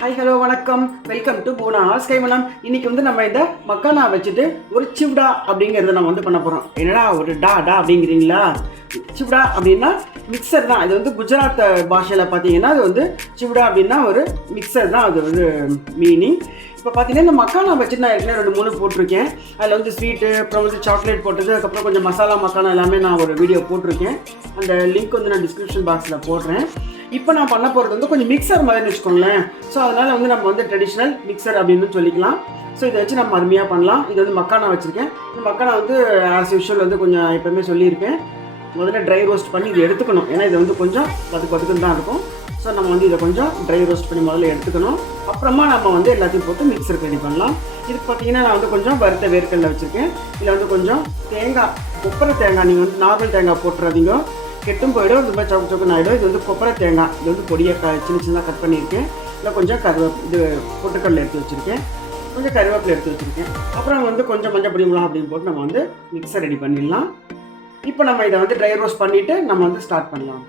Hi hello வணக்கம். Welcome to Poona ஆஸ்கை மனம் இன்னைக்கு வந்து நம்ம இந்த மக்கானா வச்சுட்டு ஒரு சிவ்டா அப்படிங்கிறத நம்ம வந்து பண்ண போகிறோம் என்னடா ஒரு டா டா அப்படிங்கிறீங்களா? சிவ்டா அப்படின்னா மிக்சர் தான். இது வந்து குஜராத் பாஷையில் பார்த்தீங்கன்னா அது வந்து சிவ்டா அப்படின்னா ஒரு மிக்சர் தான். அது வந்து மீனிங் இப்போ பார்த்தீங்கன்னா இந்த மக்கானா வச்சு நான் ஏற்கனவே ரெண்டு மூணு போட்டிருக்கேன். அதில் வந்து ஸ்வீட்டு அப்புறம் வந்து சாக்லேட் போட்டது அதுக்கப்புறம் கொஞ்சம் மசாலா மக்கானா எல்லாமே நான் ஒரு வீடியோ போட்டிருக்கேன். அந்த லிங்க் வந்து நான் டிஸ்கிரிப்ஷன் பாக்ஸில் போடுறேன். இப்போ நான் பண்ண போகிறது வந்து கொஞ்சம் மிக்சர் மாதிரின்னு வச்சுக்கோங்களேன். ஸோ அதனால் வந்து நம்ம வந்து ட்ரெடிஷ்னல் மிக்சர் அப்படின்னு சொல்லிக்கலாம். ஸோ இதை வச்சு நம்ம அருமையாக பண்ணலாம். இது வந்து மக்கானா வச்சுருக்கேன். இந்த மக்கானா வந்து ஆஸ் யூஷுவல் வந்து கொஞ்சம் எப்போவுமே சொல்லியிருக்கேன். முதல்ல ட்ரை ரோஸ்ட் பண்ணி இது எடுத்துக்கணும். ஏன்னா இது வந்து கொஞ்சம் பதுக்கு பதுக்குன்னு தான் இருக்கும். ஸோ நம்ம வந்து இதை கொஞ்சம் ட்ரை ரோஸ்ட் பண்ணி முதல்ல எடுத்துக்கணும். அப்புறமா நம்ம வந்து எல்லாத்தையும் போட்டு மிக்சருக்கு ரெடி பண்ணலாம். இது பார்த்தீங்கன்னா நான் வந்து கொஞ்சம் வறுத்த வேர்க்கல்ல வச்சுருக்கேன். இதில் வந்து கொஞ்சம் தேங்காய் கொப்பரை தேங்காய் நீங்கள் வந்து நார்மல் தேங்காய் போட்டுறாதீங்க. கெட்டும் போயிடும். ரொம்ப சவுக்கு சவுக்குன்னு ஆகிடும் இது வந்து கொப்பரை தேங்காய். இது வந்து பொடியை க சின்ன சின்னதாக கட் பண்ணியிருக்கேன். இல்லை கொஞ்சம் கருவேப் இது பொட்டுக்கடலை எடுத்து வச்சுருக்கேன். கொஞ்சம் கருவேப்பிலை எடுத்து வச்சுருக்கேன். அப்புறம் வந்து கொஞ்சம் மஞ்சள் பொடி மிளகா அப்படின்னு போட்டு நம்ம வந்து மிக்சர் ரெடி பண்ணிடலாம். இப்போ நம்ம இதை வந்து ட்ரை ரோஸ்ட் பண்ணிவிட்டு நம்ம வந்து ஸ்டார்ட் பண்ணலாம்.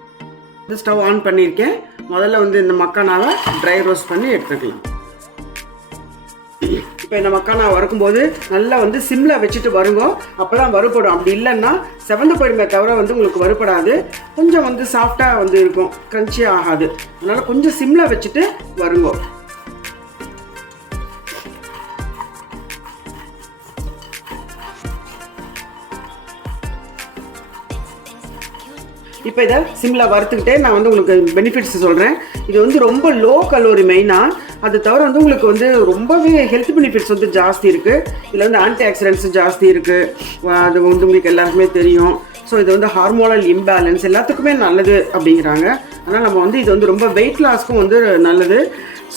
இந்த ஸ்டவ் ஆன் பண்ணியிருக்கேன். முதல்ல வந்து இந்த மக்கானால் ட்ரை ரோஸ்ட் பண்ணி எடுத்துக்கலாம். இப்போ இந்த மக்கானா வறுக்கும்போது நல்லா வந்து சிம்மில் வச்சுட்டு வருங்க. அப்போ தான் வறுப்படும் அப்படி இல்லைன்னா செவந்து போயிடுமே தவிர வந்து உங்களுக்கு வறுப்படாது கொஞ்சம் வந்து சாஃப்டாக வந்து இருக்கும். க்ரன்ச்சி ஆகாது. அதனால் கொஞ்சம் சிம்மில் வச்சுட்டு வருங்க. இப்போ இதை சிம்மில் வறுத்துக்கிட்டே நான் வந்து உங்களுக்கு பெனிஃபிட்ஸ் சொல்கிறேன் இது வந்து ரொம்ப லோ கலோரி மெயினாக அது தவிர வந்து உங்களுக்கு வந்து ரொம்பவே ஹெல்த் பெனிஃபிட்ஸ் வந்து ஜாஸ்தி இருக்குது இதில் வந்து ஆன்டி ஆக்சிடென்ட்ஸ் ஜாஸ்தி இருக்குது அது வந்து உங்களுக்கு எல்லாருக்குமே தெரியும். ஸோ இது வந்து ஹார்மோனல் இம்பேலன்ஸ் எல்லாத்துக்குமே நல்லது அப்படிங்கிறாங்க. ஆனால் நம்ம வந்து இது வந்து ரொம்ப வெயிட் லாஸ்க்கும் வந்து நல்லது.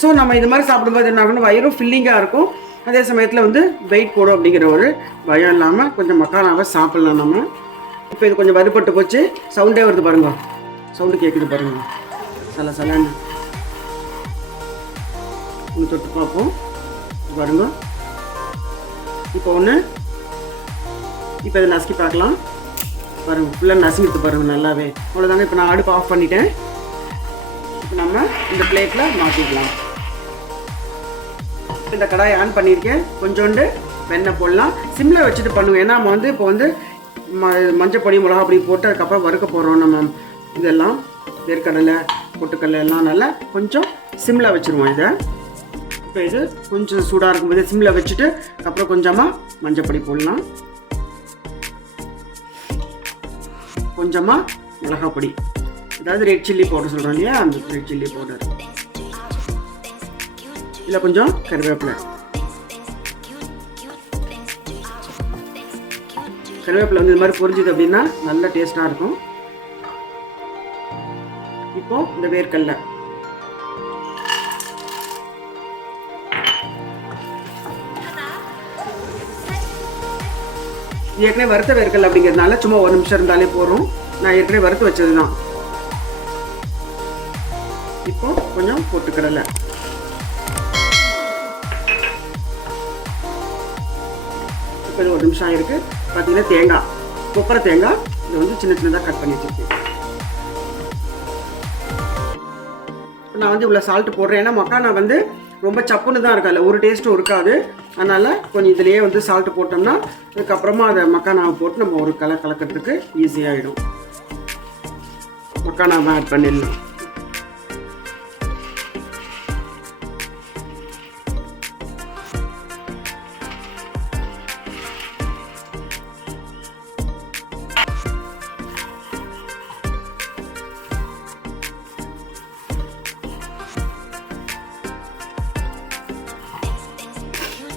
ஸோ நம்ம இது மாதிரி சாப்பிடும்போது என்ன ஆகணும் வயிறும் ஃபில்லிங்காக இருக்கும். அதே சமயத்தில் வந்து வெயிட் போடும் அப்படிங்கிற ஒரு பயம் இல்லாமல் கொஞ்சம் மக்கானாவை சாப்பிட்லாம் நம்ம. இப்போ இது கொஞ்சம் வறுபட்டு போச்சு. சவுண்டே வருது பாருங்க. சவுண்டு கேட்குது பாருங்க. சல சலன்னு ஒன்று தொட்டு பார்ப்போம். பாருங்க. இப்போ ஒன்று. இப்போ இதை நசுக்கி பார்க்கலாம். பாருங்க ஃபுல்லாக நசுங்கிட்டு பாருங்க நல்லாவே. அவ்வளோதாங்க இப்போ நான் அடுப்பு ஆஃப் பண்ணிட்டேன். இப்போ நம்ம இந்த பிளேட்டில் மாற்றிக்கலாம் இந்த கடாயை ஆன் பண்ணியிருக்கேன். கொஞ்சோண்டு வெண்ணெய் போடலாம். சிம்மில் வச்சுட்டு பண்ணுவோம். ஏன்னா நம்ம வந்து இப்போ வந்து ம மஞ்சள் பொடி மிளகா பொடி போட்டு அதுக்கப்புறம் வறுக்க போகிறோம் நம்ம. இதெல்லாம் வேர்க்கடலை பொட்டுக்கடலை எல்லாம் நல்லா கொஞ்சம் சிம்மில் வச்சுருவோம் இதை. இப்போ இது கொஞ்சம் சூடாக இருக்கும்போது சிம்மில் வச்சுட்டு அப்புறம் கொஞ்சமாக மஞ்சள் பொடி போடலாம். கொஞ்சமாக மிளகாப்பொடி. அதாவது ரெட் சில்லி பவுடர் சொல்கிறோம் இல்லையா? அந்த ரெட் சில்லி பவுடர் இதில் கொஞ்சம் கருவேப்பிலை. கருவேப்பிலை வந்து இது மாதிரி பொரிஞ்சுது அப்படின்னா நல்ல டேஸ்ட்டாக இருக்கும். இப்போ இந்த வேர்க்கடலை. ஏற்கனவே வறுத்த வேர்க்கடலை அப்படிங்கிறதுனால சும்மா ஒரு நிமிஷம் இருந்தாலே போகிறோம் நான் ஏற்கனவே வறுத்து வச்சது தான் இப்போ கொஞ்சம் போட்டுக்கடலை. இப்போ ஒரு நிமிஷம் ஆயிருக்கு. பார்த்தீங்கன்னா தேங்காய் கொப்பரை தேங்காய் இதை வந்து சின்ன சின்னதாக கட் பண்ணி வச்சுருக்கேன். நான் வந்து இவ்வளோ சால்ட்டு போடுறேன். ஏன்னா மக்கானா வந்து ரொம்ப சப்புன்னு தான் இருக்காது ஒரு டேஸ்ட்டும் இருக்காது. அதனால் கொஞ்சம் இதுலேயே வந்து சால்ட்டு போட்டோம்னா அதுக்கப்புறமா அதை மக்கானாவை போட்டு நம்ம ஒரு கலை கலக்கிறதுக்கு ஈஸியாகிடும் மக்கானாவை ஆட் பண்ணிடலாம்.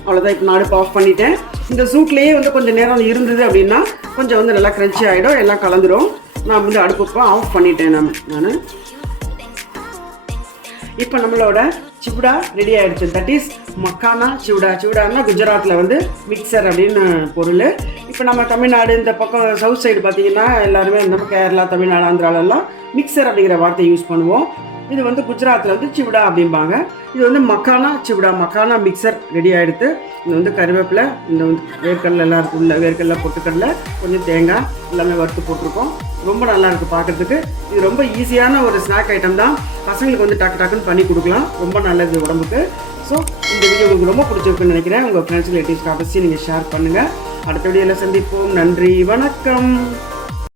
அவ்வளோதான் இப்போ நான் அடுப்பு ஆஃப் பண்ணிட்டேன். இந்த சூட்லேயே வந்து கொஞ்சம் நேரம் இருந்தது அப்படின்னா கொஞ்சம் வந்து நல்லா க்ரன்ச்சி ஆகிடும் எல்லாம் கலந்துடும் நான் வந்து அடுப்பு ஆஃப் பண்ணிட்டேன் நான். நான். இப்போ நம்மளோட சிவுடா ரெடி ஆகிடுச்சு தட் இஸ் மக்கானா சிவுடா. சிவுடான்னா குஜராத்தில் வந்து மிக்சர் அப்படின்னு பொருள். இப்போ நம்ம தமிழ்நாடு இந்த பக்கம் சவுத் சைடு பார்த்தீங்கன்னா எல்லாருமே நம்ம கேரளா தமிழ்நாடு ஆந்திராலெல்லாம் மிக்சர் அப்படிங்கிற வார்த்தையை யூஸ் பண்ணுவோம். இது வந்து குஜராத்தில் வந்து சிவிடா அப்படிம்பாங்க. இது வந்து மக்கானா சிவிடா மக்கானா மிக்சர் ரெடி ஆகிடுது இது வந்து கருவேப்பிலை இந்த வந்து வேர்க்கடலை எல்லாம் உள்ள வேர்க்கடலை பொட்டுக்கடலை கொஞ்சம் தேங்காய் எல்லாமே வறுத்து போட்டிருக்கோம். ரொம்ப நல்லா இருக்குது பார்க்குறதுக்கு இது ரொம்ப ஈஸியான ஒரு ஸ்நாக் ஐட்டம் தான். பசங்களுக்கு வந்து டக்கு டக்குன்னு பண்ணி கொடுக்கலாம். ரொம்ப நல்லது உடம்புக்கு. ஸோ இந்த வீடியோ உங்களுக்கு ரொம்ப பிடிச்சிருக்குன்னு நினைக்கிறேன். உங்கள் ஃப்ரெண்ட்ஸ் ரிலேட்டிவ்ஸ்க்கு அவசியம் நீங்கள் ஷேர் பண்ணுங்கள் அடுத்த வீடியோவில் சந்திப்போம். நன்றி வணக்கம்.